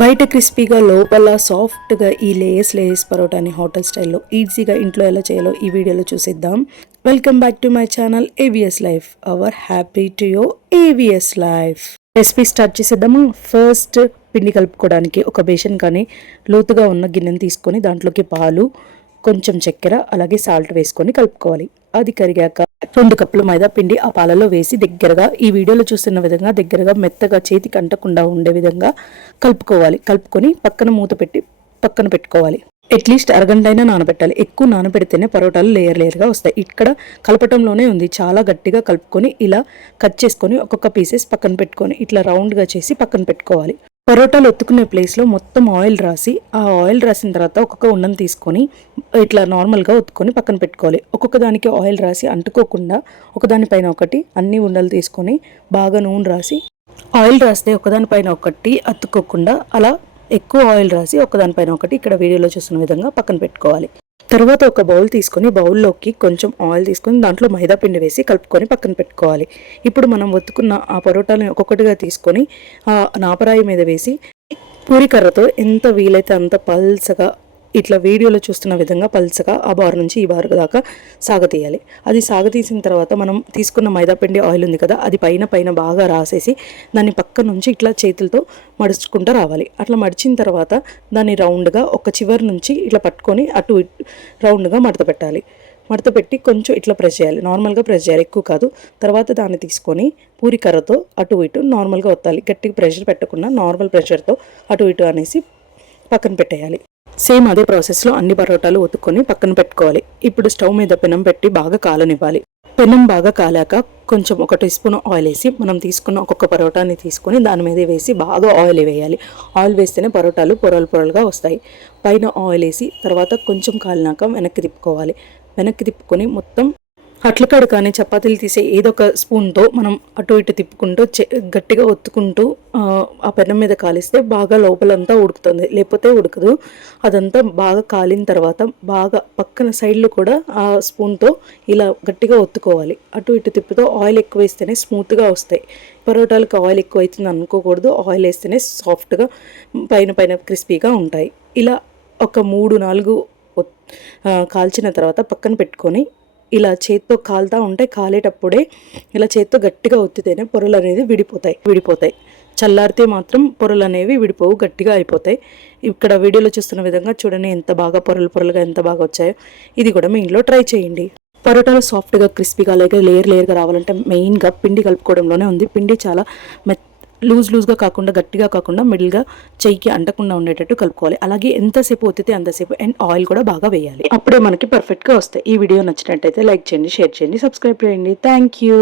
బయట క్రిస్పీగా లోపల సాఫ్ట్గా ఈ లేయర్స్ పరోటాని హోటల్ స్టైల్లో ఈజీగా ఇంట్లో ఎలా చేయాలో ఈ వీడియోలో చూసిద్దాం. Welcome back to my channel AVS life. Our happy to you AVS life. Recipe start చేసేద్దాము. ఫస్ట్ పిండి కలుపుకోవడానికి ఒక బేషన్ కానీ లోతుగా ఉన్న గిన్నెని తీసుకొని దాంట్లోకి పాలు, కొంచెం చక్కెర, అలాగే సాల్ట్ వేసుకొని కలుపుకోవాలి. అది కరిగాక 2 కప్పులు మైదా పిండి ఆ పాలలో వేసి దగ్గరగా, ఈ వీడియోలో చూస్తున్న విధంగా దగ్గరగా మెత్తగా చేతికి అంటకుండా ఉండే విధంగా కలుపుకోవాలి. కలుపుకొని పక్కన మూత పెట్టి పక్కన పెట్టుకోవాలి. అట్లీస్ట్ అరగంట అయినా నానబెట్టాలి. ఎక్కువ నానబెడితేనే పరోటాలు లేయర్గా వస్తాయి. ఇక్కడ కలపటంలోనే ఉంది. చాలా గట్టిగా కలుపుకొని ఇలా కట్ చేసుకొని ఒక్కొక్క పీసెస్ పక్కన పెట్టుకొని ఇట్లా రౌండ్గా చేసి పక్కన పెట్టుకోవాలి. పరోటాలు ఒత్తుకునే ప్లేస్లో మొత్తం ఆయిల్ రాసి, ఆ ఆయిల్ రాసిన తర్వాత ఒక్కొక్క ఉండని తీసుకొని ఇట్లా నార్మల్గా ఒత్తుకొని పక్కన పెట్టుకోవాలి. ఒక్కొక్క దానికి ఆయిల్ రాసి అంటుకోకుండా ఒకదానిపైన ఒకటి అన్ని ఉండలు తీసుకొని బాగా నూనె రాసి, ఆయిల్ రాస్తే ఒకదానిపైన ఒకటి అతుక్కోకుండా అలా ఎక్కువ ఆయిల్ రాసి ఒకదానిపైన ఒకటి ఇక్కడ వీడియోలో చూస్తున్న విధంగా పక్కన పెట్టుకోవాలి. తర్వాత ఒక బౌల్ తీసుకొని బౌల్లోకి కొంచెం ఆయిల్ తీసుకొని దాంట్లో మైదా పిండి వేసి కలుపుకొని పక్కన పెట్టుకోవాలి. ఇప్పుడు మనం ఒత్తుకున్న ఆ పరోటాలను ఒక్కొక్కటిగా తీసుకొని ఆ నాపరాయి మీద వేసి పూరికర్రతో ఎంత వీలైతే అంత పల్సగా, ఇట్లా వీడియోలో చూస్తున్న విధంగా పల్చగా ఆ బారు నుంచి ఈ బారు దాకా సాగతీయాలి. అది సాగతీసిన తర్వాత మనం తీసుకున్న మైదాపిండి ఆయిల్ ఉంది కదా, అది పైన బాగా రాసేసి దాన్ని పక్క నుంచి ఇట్లా చేతులతో మడుచుకుంటూ రావాలి. అట్లా మడిచిన తర్వాత దాన్ని రౌండ్గా ఒక చివరి నుంచి ఇట్లా పట్టుకొని అటు రౌండ్గా మడత పెట్టాలి. మడత పెట్టి కొంచెం ఇట్లా ప్రెస్ చేయాలి. నార్మల్గా ప్రెస్ చేయాలి, ఎక్కువ కాదు. తర్వాత దాన్ని తీసుకొని పూరికర్రతో అటు ఇటు నార్మల్గా ఒత్తాలి. గట్టిగా ప్రెషర్ పెట్టకుండా నార్మల్ ప్రెషర్తో అటు ఇటు అనేసి పక్కన పెట్టేయాలి. సేమ్ అదే ప్రాసెస్లో అన్ని పరోటాలు ఒత్తుకొని పక్కన పెట్టుకోవాలి. ఇప్పుడు స్టవ్ మీద పెనం పెట్టి బాగా కాలనివ్వాలి. పెనం బాగా కాలాక కొంచెం 1 టీ స్పూన్ ఆయిల్ వేసి మనం తీసుకున్న ఒక్కొక్క పరోటాని తీసుకొని దాని మీద వేసి బాగా ఆయిల్ వేయాలి. ఆయిల్ వేస్తేనే పరోటాలు పొరలుగా వస్తాయి. పైన ఆయిల్ వేసి తర్వాత కొంచెం కాలినాక వెనక్కి తిప్పుకోవాలి. వెనక్కి తిప్పుకొని మొత్తం అట్లకాడు కానీ చపాతీలు తీసే ఏదో ఒక స్పూన్తో మనం అటు ఇటు తిప్పుకుంటూ గట్టిగా ఒత్తుకుంటూ ఆ పెనం మీద కాలిస్తే బాగా లోపలంతా ఉడుకుతుంది, లేకపోతే ఉడకదు. అదంతా బాగా కాలిన తర్వాత బాగా పక్కన సైడ్లు కూడా ఆ స్పూన్తో ఇలా గట్టిగా ఒత్తుకోవాలి. అటు ఇటు తిప్పుతో ఆయిల్ ఎక్కువ వేస్తేనే స్మూత్గా వస్తాయి. పరోటాలకు ఆయిల్ ఎక్కువ అవుతుంది అనుకోకూడదు. ఆయిల్ వేస్తేనే సాఫ్ట్గా పైన క్రిస్పీగా ఉంటాయి. ఇలా ఒక 3-4 కాల్చిన తర్వాత పక్కన పెట్టుకొని ఇలా చేత్తో కాలుతూ ఉంటే కాలేటప్పుడే ఇలా చేత్తో గట్టిగా ఒత్తితేనే పొరలు అనేది విడిపోతాయి. చల్లారితే మాత్రం పొరలు అనేవి విడిపోవు, గట్టిగా అయిపోతాయి. ఇక్కడ వీడియోలో చూస్తున్న విధంగా చూడండి ఎంత బాగా పొరలుగా ఎంత బాగా వచ్చాయో. ఇది కూడా మీ ఇంట్లో ట్రై చేయండి. పరోటాలు సాఫ్ట్గా క్రిస్పీగా అలాగే లేయర్గా రావాలంటే మెయిన్గా పిండి కలుపుకోవడంలోనే ఉంది. పిండి చాలా లూజ్గా కాకుండా గట్టిగా కాకుండా మిడిల్గా చెయ్యికి అంటకుండా ఉండేటట్టు కలుపుకోవాలి. అలాగే ఎంతసేపు ఒత్తితే అంతసేపు, అండ్ ఆయిల్ కూడా బాగా వేయాలి. అప్పుడే మనకి పర్ఫెక్ట్గా వస్తాయి. ఈ వీడియో నచ్చినట్టయితే లైక్ చేయండి, షేర్ చేయండి, సబ్స్క్రైబ్ చేయండి. Thank you.